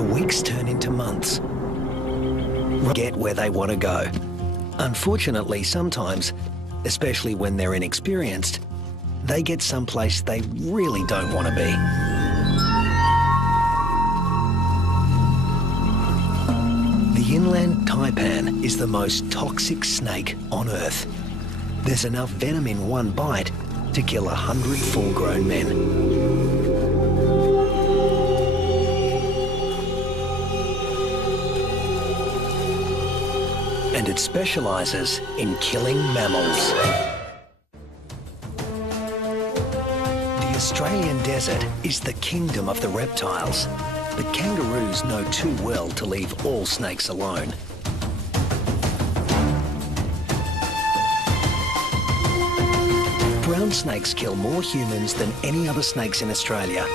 The weeks turn into months. Get where they want to go. Unfortunately, sometimes, especially when they're inexperienced, they get someplace they really don't want to be. The inland taipan is the most toxic snake on Earth. There's enough venom in one bite to kill 100 full-grown men. And it specialises in killing mammals. The Australian desert is the kingdom of the reptiles, but kangaroos know too well to leave all snakes alone. Brown snakes kill more humans than any other snakes in Australia.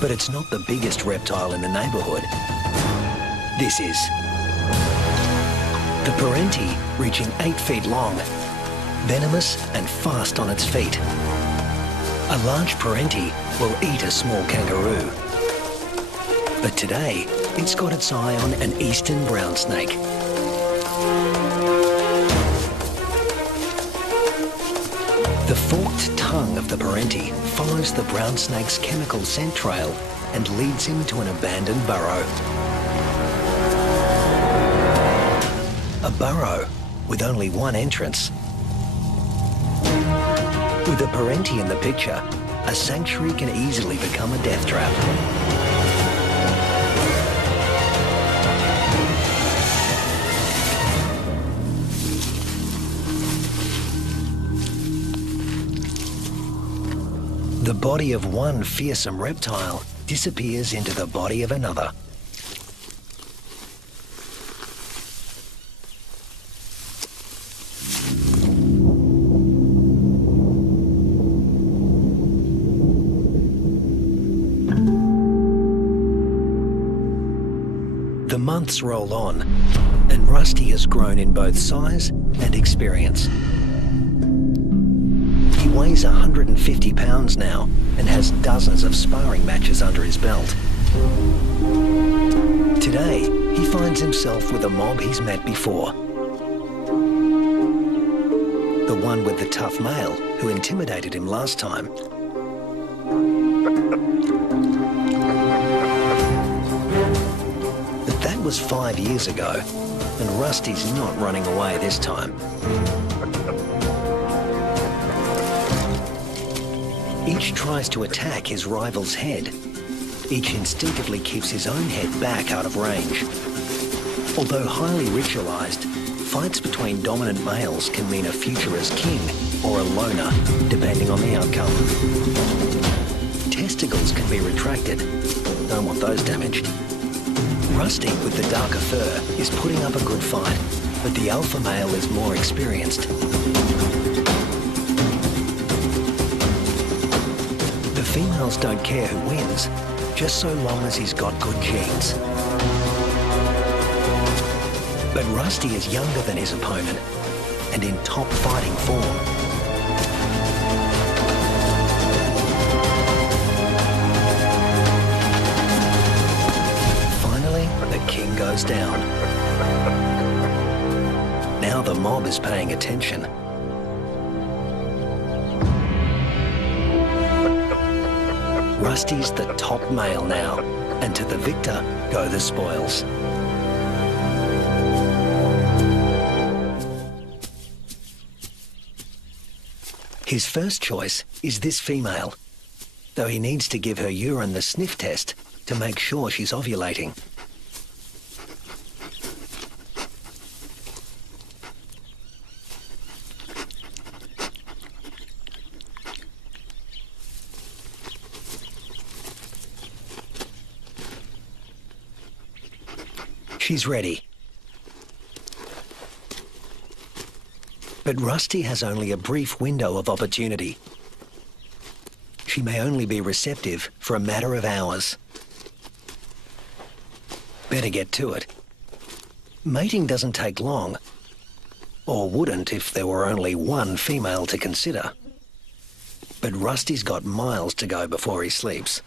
But it's not the biggest reptile in the neighbourhood. This is. The parenti, reaching 8 feet long, venomous and fast on its feet. A large parenti will eat a small kangaroo. But today, it's got its eye on an eastern brown snake. The forked tongue of the parenti follows the brown snake's chemical scent trail and leads him to an abandoned burrow. A burrow with only one entrance. With a parenti in the picture, a sanctuary can easily become a death trap. The body of one fearsome reptile disappears into the body of another. The months roll on, and Rusty has grown in both size and experience. He weighs 150 pounds now and has dozens of sparring matches under his belt. Today, he finds himself with a mob he's met before. The one with the tough male who intimidated him last time. But that was 5 years ago, and Rusty's not running away this time. Each tries to attack his rival's head. Each instinctively keeps his own head back out of range. Although highly ritualized, fights between dominant males can mean a future as king or a loner, depending on the outcome. Testicles can be retracted. Don't want those damaged. Rusty, with the darker fur, is putting up a good fight, but the alpha male is more experienced. The females don't care who wins, just so long as he's got good genes. But Rusty is younger than his opponent and in top fighting form. Finally, the king goes down. Now the mob is paying attention. Rusty's the top male now, and to the victor go the spoils. His first choice is this female, though he needs to give her urine the sniff test to make sure she's ovulating. She's ready. But Rusty has only a brief window of opportunity. She may only be receptive for a matter of hours. Better get to it. Mating doesn't take long, or wouldn't if there were only one female to consider. But Rusty's got miles to go before he sleeps.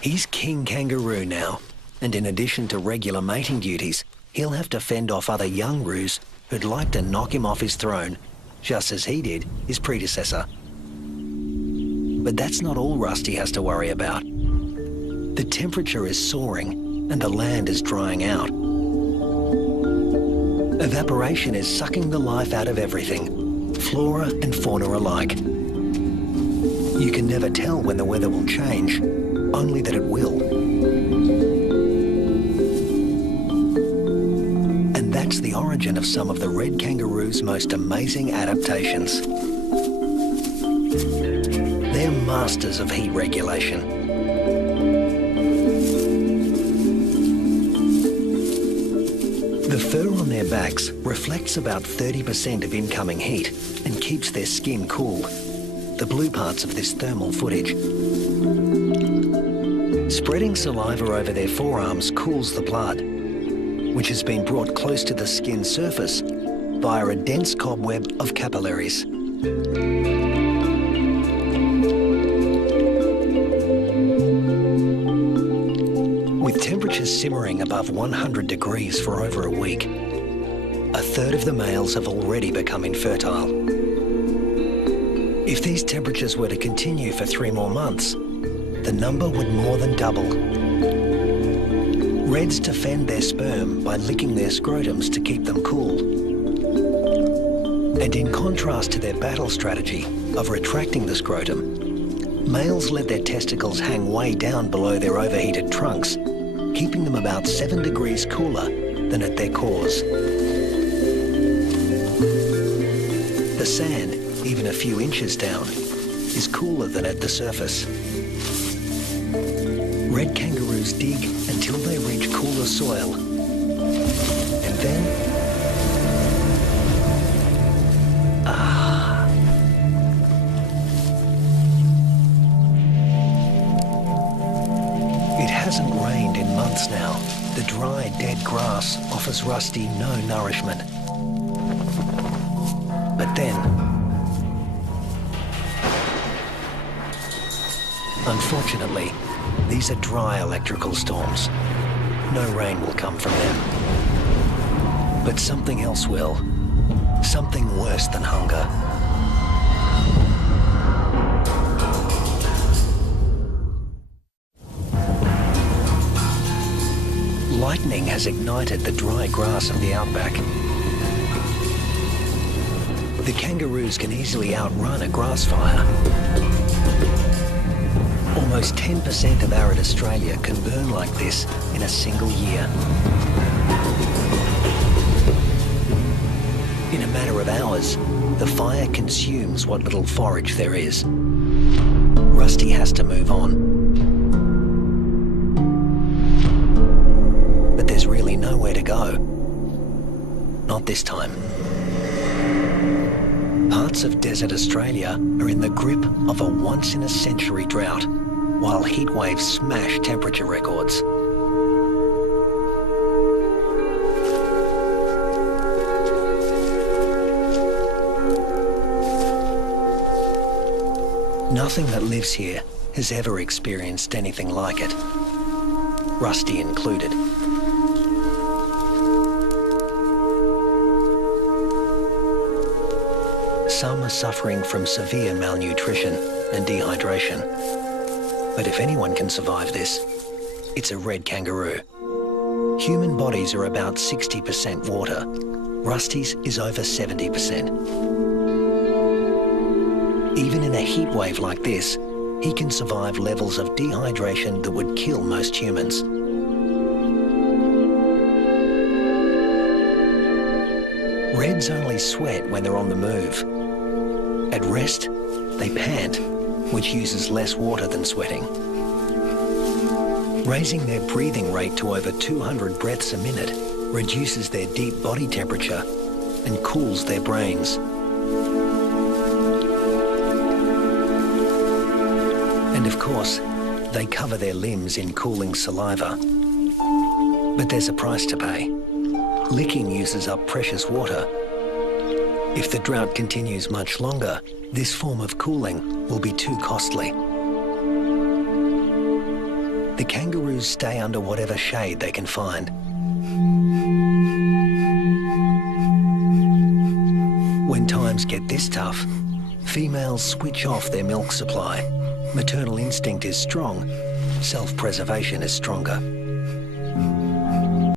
He's King Kangaroo now, and in addition to regular mating duties, he'll have to fend off other young roos who'd like to knock him off his throne, just as he did his predecessor. But that's not all Rusty has to worry about. The temperature is soaring and the land is drying out. Evaporation is sucking the life out of everything, flora and fauna alike. You can never tell when the weather will change, only that it will. And that's the origin of some of the red kangaroo's most amazing adaptations. They're masters of heat regulation. The fur on their backs reflects about 30% of incoming heat and keeps their skin cool, the blue parts of this thermal footage. Spreading saliva over their forearms cools the blood, which has been brought close to the skin surface via a dense cobweb of capillaries. With temperatures simmering above 100 degrees for over a week, a third of the males have already become infertile. If these temperatures were to continue for 3 more months, the number would more than double. Reds defend their sperm by licking their scrotums to keep them cool. And in contrast to their battle strategy of retracting the scrotum, males let their testicles hang way down below their overheated trunks, keeping them about 7 degrees cooler than at their cores. The sand, even a few inches down, is cooler than at the surface. Red kangaroos dig until they reach cooler soil. And then... It hasn't rained in months now. The dry, dead grass offers Rusty no nourishment. But then... Unfortunately, these are dry electrical storms. No rain will come from them. But something else will. Something worse than hunger. Lightning has ignited the dry grass of the outback. The kangaroos can easily outrun a grass fire. Almost 10% of arid Australia can burn like this in a single year. In a matter of hours, the fire consumes what little forage there is. Rusty has to move on. But there's really nowhere to go. Not this time. Parts of desert Australia are in the grip of a once-in-a-century drought, while heat waves smash temperature records. Nothing that lives here has ever experienced anything like it, Rusty included. Some are suffering from severe malnutrition and dehydration. But if anyone can survive this, it's a red kangaroo. Human bodies are about 60% water. Rusty's is over 70%. Even in a heat wave like this, he can survive levels of dehydration that would kill most humans. Reds only sweat when they're on the move. At rest, they pant, which uses less water than sweating. Raising their breathing rate to over 200 breaths a minute reduces their deep body temperature and cools their brains. And of course, they cover their limbs in cooling saliva. But there's a price to pay. Licking uses up precious water. If the drought continues much longer, this form of cooling will be too costly. The kangaroos stay under whatever shade they can find. When times get this tough, females switch off their milk supply. Maternal instinct is strong, self-preservation is stronger.